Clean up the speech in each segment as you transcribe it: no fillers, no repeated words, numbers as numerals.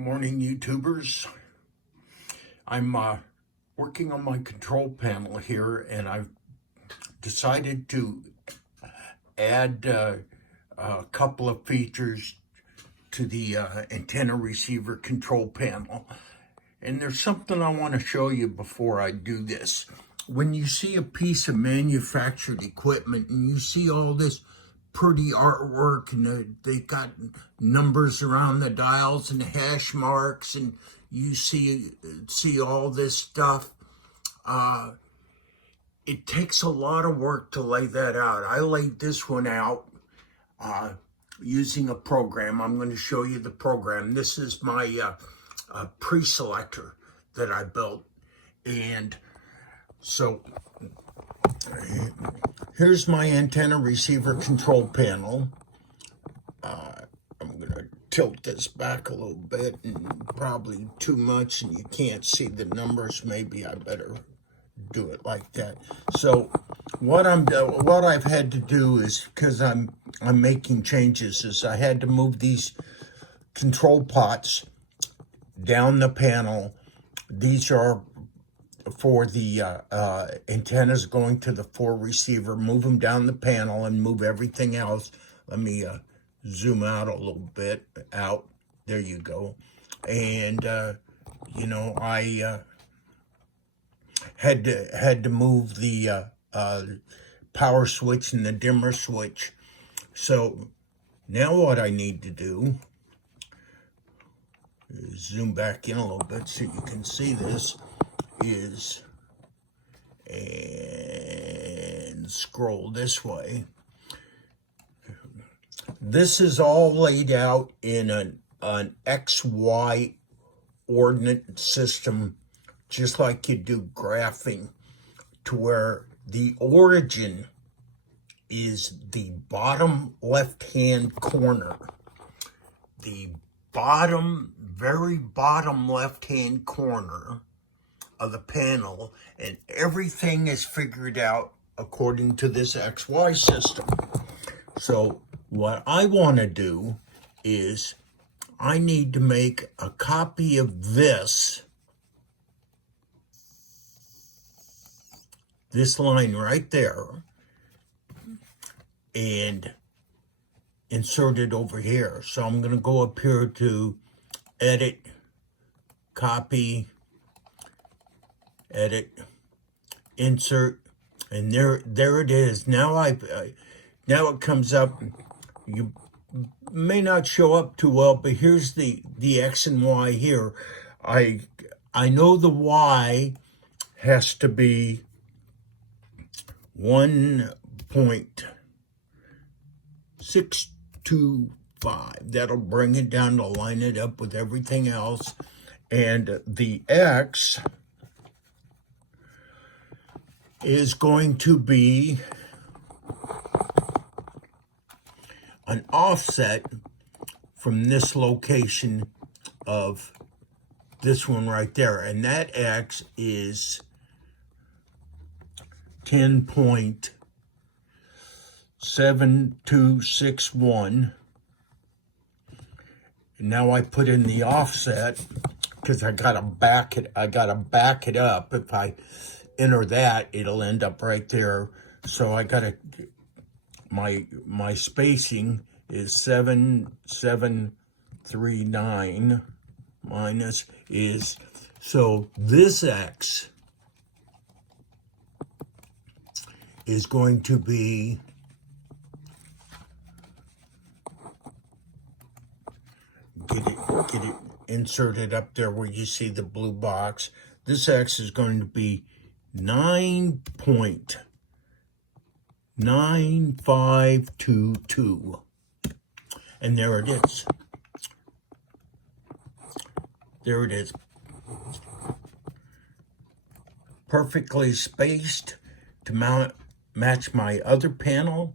Morning, YouTubers. I'm working on my control panel here, and I've decided to add a couple of features to the antenna receiver control panel. And there's something I want to show you before I do this. When you see a piece of manufactured equipment and you see all this pretty artwork and they got numbers around the dials and hash marks, and you see all this stuff, it takes a lot of work to lay that out. I laid this one out using a program. I'm going to show you the program. This is my pre-selector that I built, and so here's my antenna receiver control panel. I'm going to tilt this back a little bit, and probably too much, and you can't see the numbers. Maybe I better do it like that. So what I've had to do is, because I'm making changes, is I had to move these control pots down the panel. These are for the antennas going to the 4 receiver. Move them down the panel and move everything else. Let me zoom out a little bit. Out. There you go. And I had to move the power switch and the dimmer switch. So now what I need to do is zoom back in a little bit so you can see this, and scroll this way. This is all laid out in an XY ordinate system, just like you do graphing, to where the origin is the bottom left-hand corner. The very bottom left-hand corner of the panel, and everything is figured out according to this XY system. So what I want to do is I need to make a copy of this line right there and insert it over here. So I'm going to go up here to edit, copy, edit, insert, and there it is. Now now it comes up. You may not show up too well, but here's the X and Y here. I know the Y has to be 1.625. That'll bring it down to line it up with everything else. And the X is going to be an offset from this location of this one right there. And that X is 10.7261. Now I put in the offset because I gotta back it up. If I enter that, it'll end up right there. So I gotta, my spacing is 7739 minus is, so this X is going to be get it inserted up there where you see the blue box. This X is going to be 9.9522. And there it is. There it is. Perfectly spaced to match my other panel.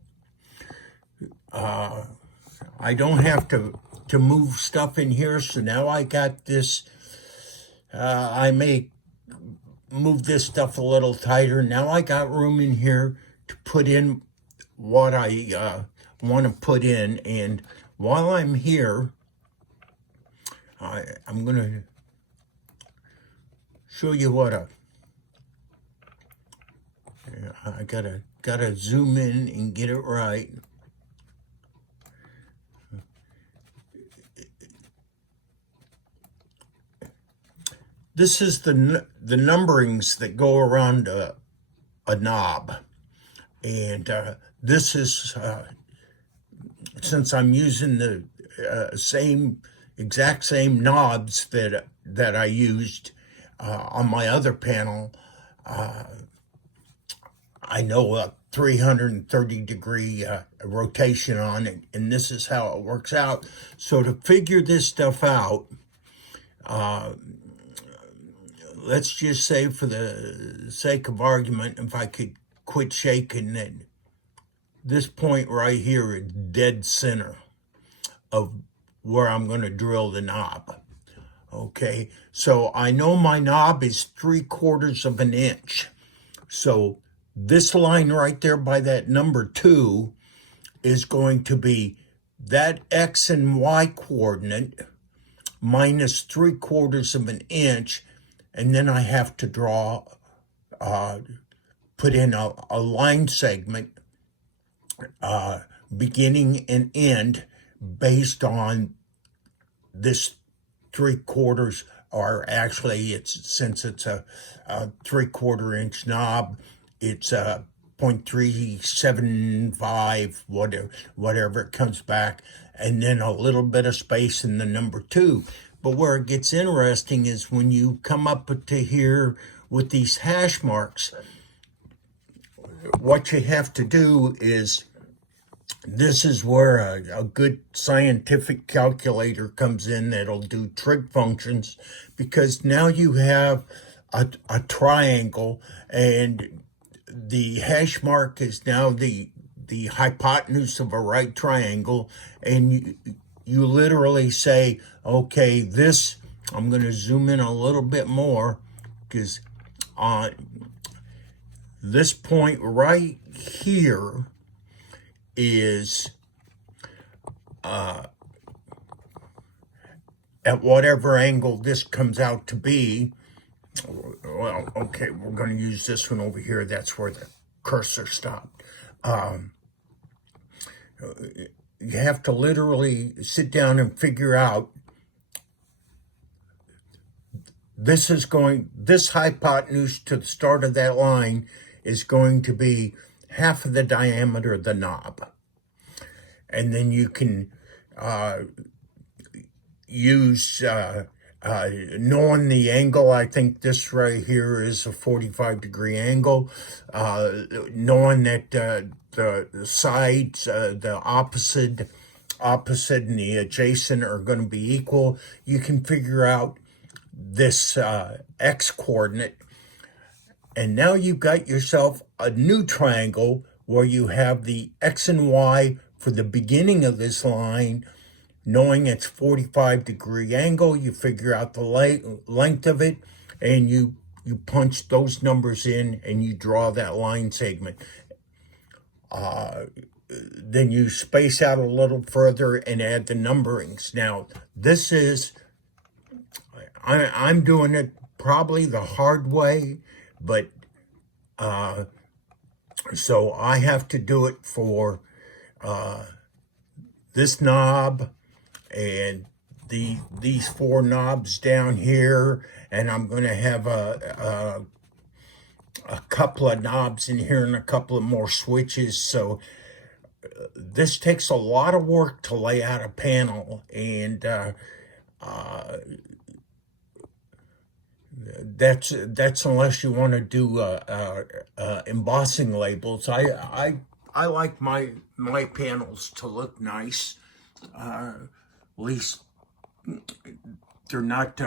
I don't have to move stuff in here, so now I got this. I may move this stuff a little tighter. Now I got room in here to put in what I want to put in. And while I'm here, I'm going to show you what I gotta zoom in and get it right. This is the numberings that go around a knob, and this is since I'm using the exact same knobs that I used on my other panel. I know a 330-degree rotation on it, and this is how it works out. So to figure this stuff out, let's just say for the sake of argument, if I could quit shaking, then this point right here is dead center of where I'm going to drill the knob. Okay, so I know my knob is 3/4 of an inch. So this line right there by that number 2 is going to be that X and Y coordinate minus 3/4 of an inch. And then I have to draw, put in a line segment, beginning and end based on this 3/4, or actually since it's a 3/4 inch knob, it's 0.375, whatever it comes back, and then a little bit of space in the number 2. But where it gets interesting is when you come up to here with these hash marks, what you have to do is, this is where a good scientific calculator comes in that'll do trig functions, because now you have a triangle, and the hash mark is now the hypotenuse of a right triangle, and you literally say, okay, this, I'm going to zoom in a little bit more, because on this point right here is at whatever angle this comes out to be. Well, okay, we're going to use this one over here. That's where the cursor stopped. You have to literally sit down and figure out, this hypotenuse to the start of that line is going to be half of the diameter of the knob. And then you can use, knowing the angle, I think this right here is a 45-degree angle, knowing that the sides, the opposite and the adjacent are going to be equal, you can figure out this X coordinate. And now you've got yourself a new triangle where you have the X and Y for the beginning of this line. Knowing it's 45-degree angle, you figure out the length of it, and you punch those numbers in, and you draw that line segment. Then you space out a little further and add the numberings. Now, this is, I'm doing it probably the hard way, but so I have to do it for this knob and these 4 knobs down here, and I'm going to have a couple of knobs in here and a couple of more switches. So this takes a lot of work to lay out a panel, and that's unless you want to do embossing labels. I like my panels to look nice. At least they're not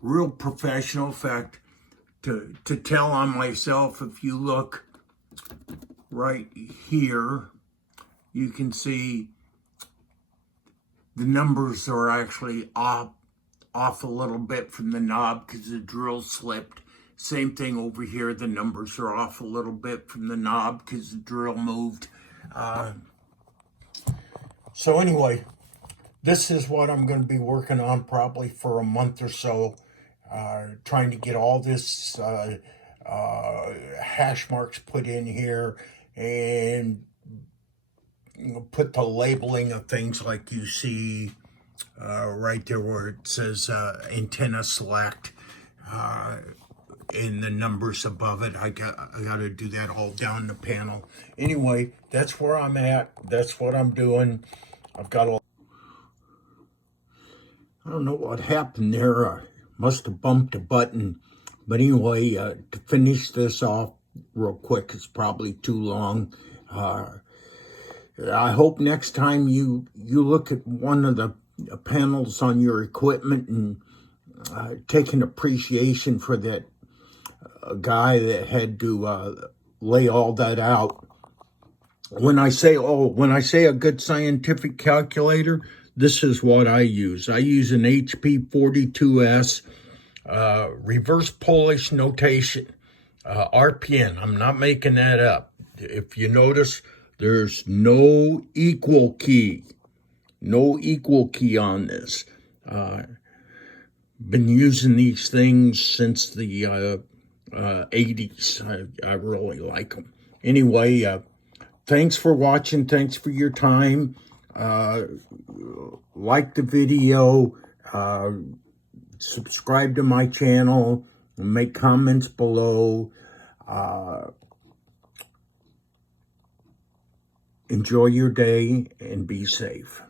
real professional. In fact, to tell on myself, if you look right here, you can see the numbers are actually off a little bit from the knob because the drill slipped. Same thing over here, the numbers are off a little bit from the knob because the drill moved. So anyway, this is what I'm going to be working on probably for a month or so, trying to get all this hash marks put in here and put the labeling of things like you see right there where it says antenna select and the numbers above it. I got to do that all down the panel. Anyway, that's where I'm at. That's what I'm doing. I've got a... I don't know what happened there. I must have bumped a button. But anyway, to finish this off real quick, it's probably too long. I hope next time you look at one of the panels on your equipment and take an appreciation for that guy that had to lay all that out. When I say a good scientific calculator, this is what I use. I use an HP 42S reverse Polish notation, RPN. I'm not making that up. If you notice, there's no equal key. No equal key on this. Been using these things since the 80s. I really like them. Anyway, thanks for watching. Thanks for your time. Like the video. Subscribe to my channel. Make comments below. Enjoy your day and be safe.